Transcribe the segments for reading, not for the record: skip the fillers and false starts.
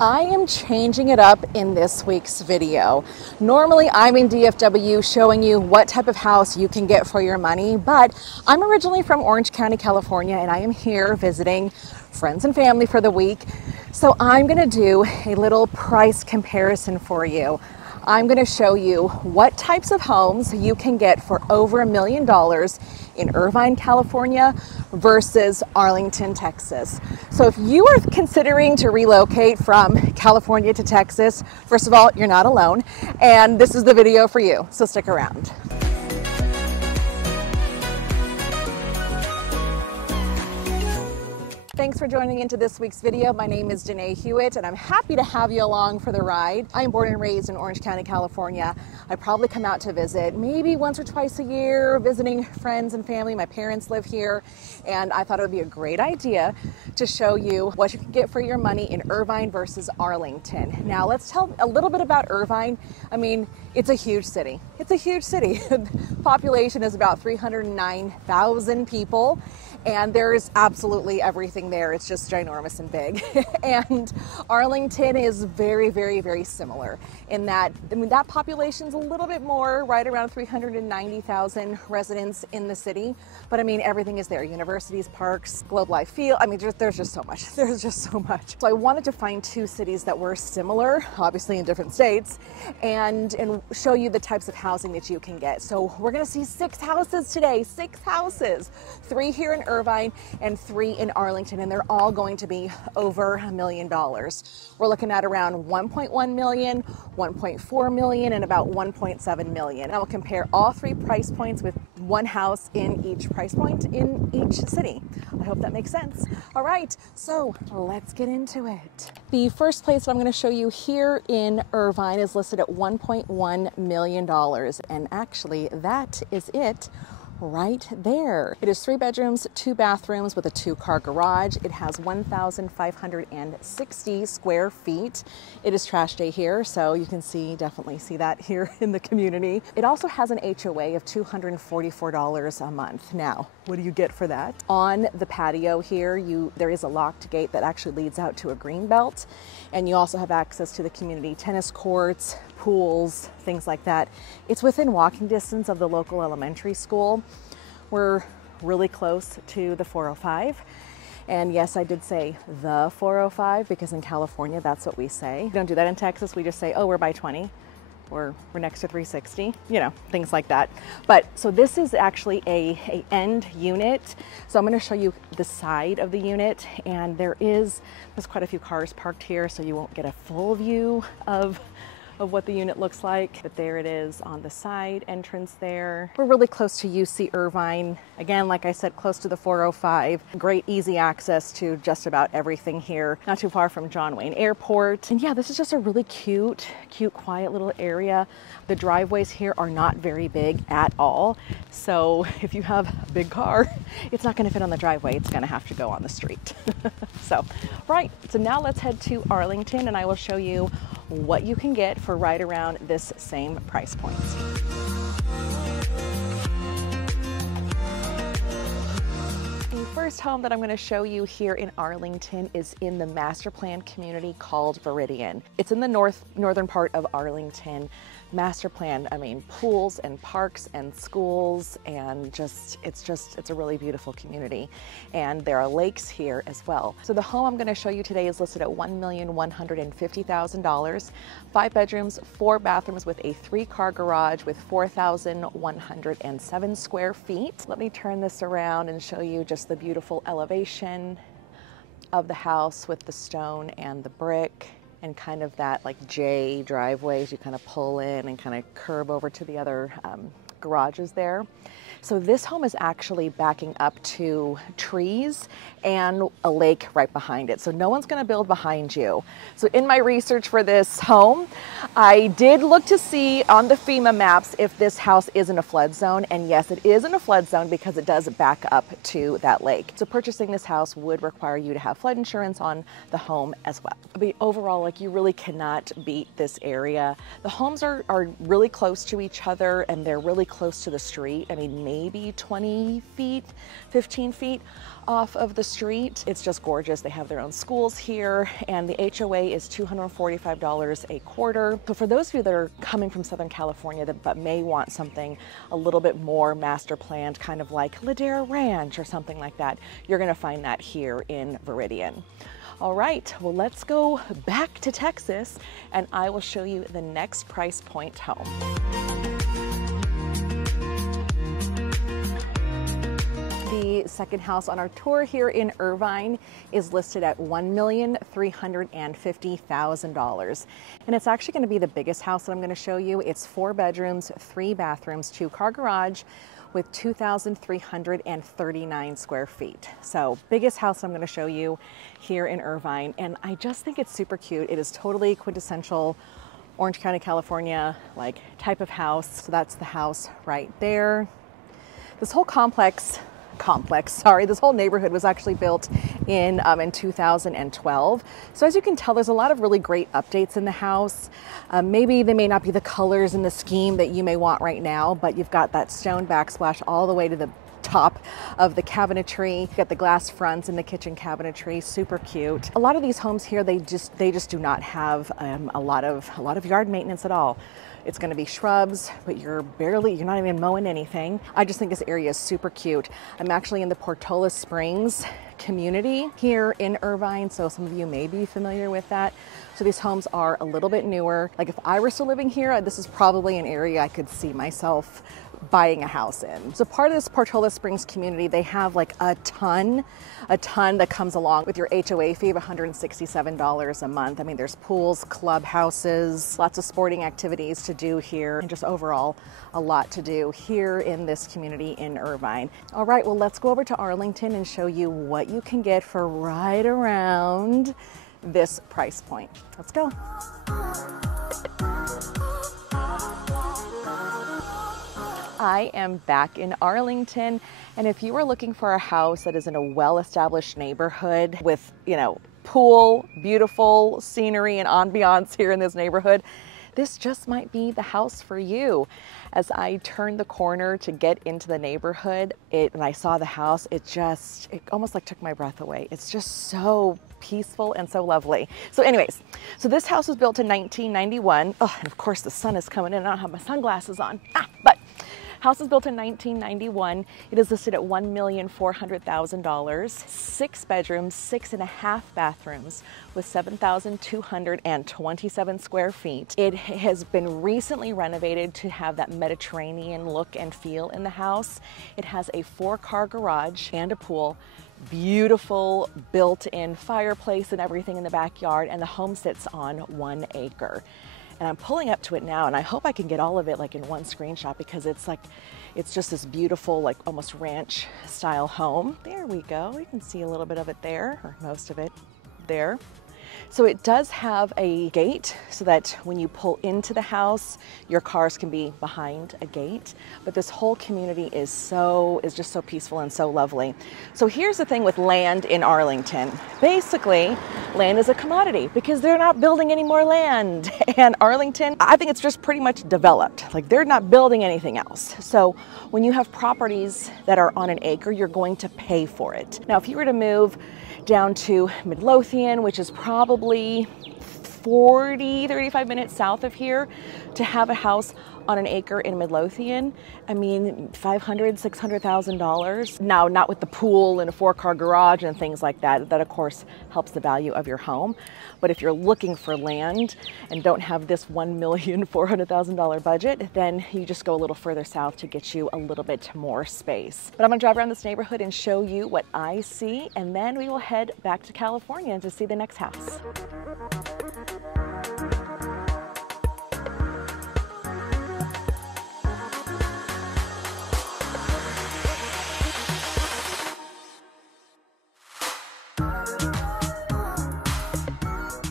I am changing it up in this week's video. Normally I'm in DFW showing you what type of house you can get for your money, but I'm originally from Orange County, California, and I am here visiting friends and family for the week. So I'm gonna do a little price comparison for you. I'm going to show you what types of homes you can get for over $1 million in Irvine, California versus Arlington, Texas. So if you are considering to relocate from California to Texas, first of all, you're not alone, and this is the video for you, so stick around. Thanks for joining into this week's video. My name is Danae Hewitt, and I'm happy to have you along for the ride. I'm born and raised in Orange County, California. I probably come out to visit maybe once or twice a year, visiting friends and family. My parents live here, and I thought it would be a great idea to show you what you can get for your money in Irvine versus Arlington. Now, let's tell a little bit about Irvine. I mean, it's a huge city. It's a huge city. Population is about 309,000 people. And there's absolutely everything there. It's just ginormous and big. And Arlington is very, very, very similar in that, I mean, that population's a little bit more, right around 390,000 residents in the city. But I mean, everything is there. Universities, parks, Globe Life Field. I mean, there's just so much. There's just so much. So I wanted to find two cities that were similar, obviously in different states, and show you the types of housing that you can get. So we're gonna see 6 houses today, 6 houses, 3 here in Irvine and 3 in Arlington, and they're all going to be over $1 million. We're looking at around 1.1 million, 1.4 million, and about 1.7 million. I will compare all 3 price points with one house in each price point in each city. I hope that makes sense. All right, so let's get into it. The first place I'm going to show you here in Irvine is listed at $1.1 million, and actually that is it right there. It is 3 bedrooms, 2 bathrooms with a 2-car garage. It has 1,560 square feet. It is trash day here, so you can definitely see that here in the community. It also has an HOA of $244 a month. Now, what do you get for that? On the patio here, there is a locked gate that actually leads out to a green belt, and you also have access to the community tennis courts, pools, things like that. It's within walking distance of the local elementary school. We're really close to the 405. And yes, I did say the 405 because in California, that's what we say. We don't do that in Texas. We just say, oh, we're by 20. Or we're next to 360, you know, things like that. But so this is actually a end unit. So I'm going to show you the side of the unit, and there's quite a few cars parked here, so you won't get a full view of what the unit looks like, but there it is on the side entrance there. We're really close to UC Irvine. Again, like I said, close to the 405. Great easy access to just about everything here. Not too far from John Wayne Airport. And yeah, this is just a really cute, quiet little area. The driveways here are not very big at all. So if you have a big car, it's not gonna fit on the driveway. It's gonna have to go on the street. So now let's head to Arlington, and I will show you what you can get for right around this same price point. The first home that I'm going to show you here in Arlington is in the master plan community called Viridian. It's in the northern part of Arlington. Master plan, I mean, pools and parks and schools, and it's a really beautiful community. And there are lakes here as well. So the home I'm going to show you today is listed at $1,150,000, 5 bedrooms, 4 bathrooms with a 3-car garage with 4,107 square feet. Let me turn this around and show you just the beautiful elevation of the house with the stone and the brick, and kind of that like J driveways. You kind of pull in and kind of curve over to the other garages there. So this home is actually backing up to trees and a lake right behind it. So no one's going to build behind you. So in my research for this home, I did look to see on the FEMA maps if this house is in a flood zone. And yes, it is in a flood zone because it does back up to that lake. So purchasing this house would require you to have flood insurance on the home as well. But overall, like, you really cannot beat this area. The homes are really close to each other, and they're really close to the street. I mean, maybe 20 feet, 15 feet off of the street. It's just gorgeous. They have their own schools here, and the HOA is $245 a quarter. So for those of you that are coming from Southern California but may want something a little bit more master planned, kind of like Ladera Ranch or something like that, you're gonna find that here in Viridian. All right, well, let's go back to Texas and I will show you the next price point home. The second house on our tour here in Irvine is listed at $1,350,000. And it's actually going to be the biggest house that I'm going to show you. It's 4 bedrooms, 3 bathrooms, 2-car garage with 2,339 square feet. So biggest house I'm going to show you here in Irvine. And I just think it's super cute. It is totally quintessential Orange County, California, like type of house. So that's the house right there. This whole this whole neighborhood was actually built in 2012. So as you can tell, there's a lot of really great updates in the house. Maybe they may not be the colors and the scheme that you may want right now, but you've got that stone backsplash all the way to the top of the cabinetry. You've got the glass fronts in the kitchen cabinetry, super cute. A lot of these homes here, they just do not have a lot of yard maintenance at all. It's going to be shrubs, but you're not even mowing anything. I just think this area is super cute. I'm actually in the Portola Springs community here in Irvine, so some of you may be familiar with that. So these homes are a little bit newer. Like if I were still living here, this is probably an area I could see myself buying a house in. So part of this Portola Springs community, they have like a ton that comes along with your HOA fee of $167 a month. I mean, there's pools, clubhouses, lots of sporting activities to do here, and just overall a lot to do here in this community in Irvine. All right, well, let's go over to Arlington and show you what you can get for right around this price point. Let's go. I am back in Arlington, and if you are looking for a house that is in a well-established neighborhood with, pool, beautiful scenery and ambiance here in this neighborhood, this just might be the house for you. As I turned the corner to get into the neighborhood, and I saw the house, it almost like took my breath away. It's just so peaceful and so lovely. So anyways, this house was built in 1991. Oh, and of course the sun is coming in. I don't have my sunglasses on, but house was built in 1991. It is listed at $1,400,000. 6 bedrooms, 6.5 bathrooms with 7,227 square feet. It has been recently renovated to have that Mediterranean look and feel in the house. It has a 4-car garage and a pool. Beautiful built-in fireplace and everything in the backyard, and the home sits on 1 acre. And I'm pulling up to it now, and I hope I can get all of it like in one screenshot, because it's just this beautiful, like almost ranch style home. There we go. You can see a little bit of it there, or most of it there. So it does have a gate so that when you pull into the house, your cars can be behind a gate. But this whole community is just so peaceful and so lovely. So here's the thing with land in Arlington. Basically, land is a commodity because they're not building any more land. And Arlington, I think it's just pretty much developed. Like they're not building anything else. So when you have properties that are on an acre, you're going to pay for it. Now, if you were to move down to Midlothian, which is probably 35 minutes south of here, to have a house on an acre in Midlothian, I mean, $500,000, $600,000. Now, not with the pool and a 4-car garage and things like that. That, of course, helps the value of your home. But if you're looking for land and don't have this $1,400,000 budget, then you just go a little further south to get you a little bit more space. But I'm gonna drive around this neighborhood and show you what I see, and then we will head back to California to see the next house.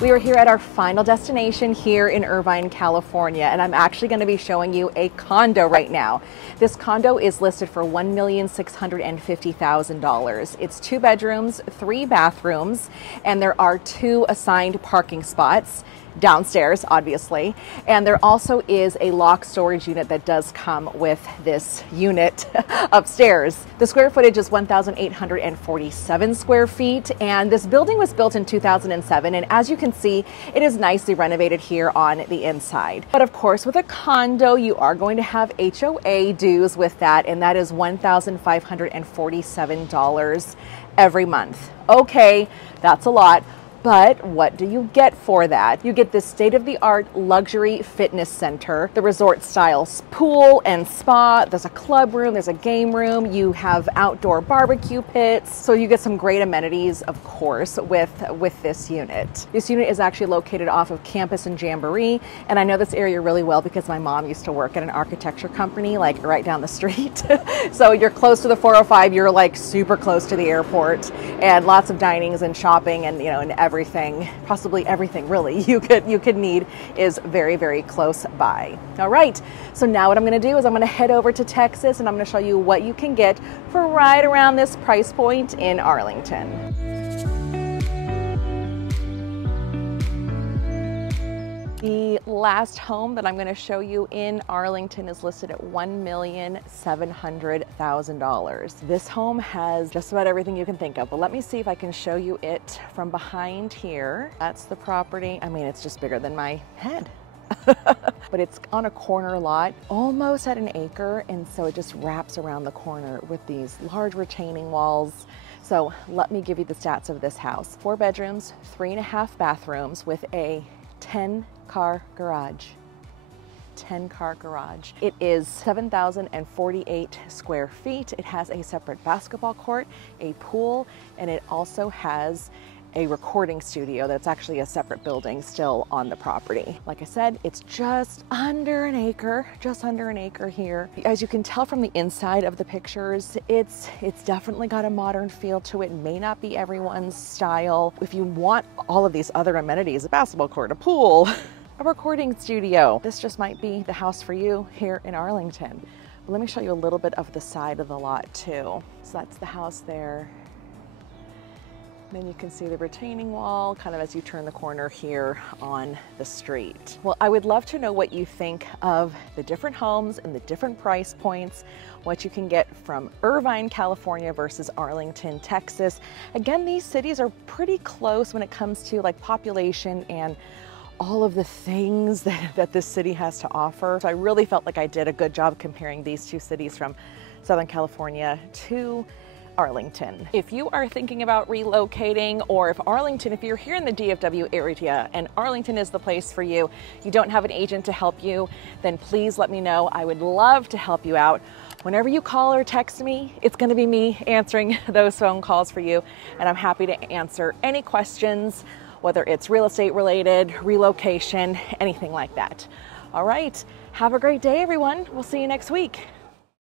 We are here at our final destination here in Irvine, California, and I'm actually going to be showing you a condo right now. This condo is listed for $1,650,000. It's 2 bedrooms, 3 bathrooms, and there are 2 assigned parking spots downstairs, obviously, and there also is a locked storage unit that does come with this unit upstairs. The square footage is 1,847 square feet, and this building was built in 2007, and as you can see, it is nicely renovated here on the inside. But of course, with a condo, you are going to have HOA dues with that, and that is $1,547 every month. Okay, that's a lot. But what do you get for that? You get this state-of-the-art luxury fitness center, the resort-style pool and spa. There's a club room, there's a game room, you have outdoor barbecue pits. So you get some great amenities, of course, with this unit. This unit is actually located off of Campus and Jamboree, and I know this area really well because my mom used to work at an architecture company, like right down the street. So you're close to the 405, you're like super close to the airport, and lots of dinings and shopping and, you know, and everything, possibly everything really you could need is very, very close by. All right, so now what I'm going to do is I'm going to head over to Texas and I'm going to show you what you can get for right around this price point in Arlington. The last home that I'm going to show you in Arlington is listed at $1,700,000. This home has just about everything you can think of, but let me see if I can show you it from behind here. That's the property. I mean, it's just bigger than my head. But it's on a corner lot, almost at an acre, and so it just wraps around the corner with these large retaining walls. So let me give you the stats of this house. 4 bedrooms, 3.5 bathrooms with a 10-car garage. 10-car garage. It is 7,048 square feet. It has a separate basketball court, a pool, and it also has a recording studio that's actually a separate building still on the property. Like I said, it's just under an acre here. As you can tell from the inside of the pictures, it's definitely got a modern feel to it. It may not be everyone's style. If you want all of these other amenities, a basketball court, a pool, a recording studio, this just might be the house for you here in Arlington. But let me show you a little bit of the side of the lot too. So that's the house there. Then you can see the retaining wall kind of as you turn the corner here on the street. Well, I would love to know what you think of the different homes and the different price points, what you can get from Irvine, California versus Arlington, Texas. Again, these cities are pretty close when it comes to like population and all of the things that this city has to offer. So I really felt like I did a good job comparing these 2 cities from Southern California to Arlington. If you are thinking about relocating, or if you're here in the DFW area and Arlington is the place for you, you don't have an agent to help you, then please let me know. I would love to help you out. Whenever you call or text me, it's going to be me answering those phone calls for you, and I'm happy to answer any questions, whether it's real estate related, relocation, anything like that. All right, have a great day, everyone. We'll see you next week.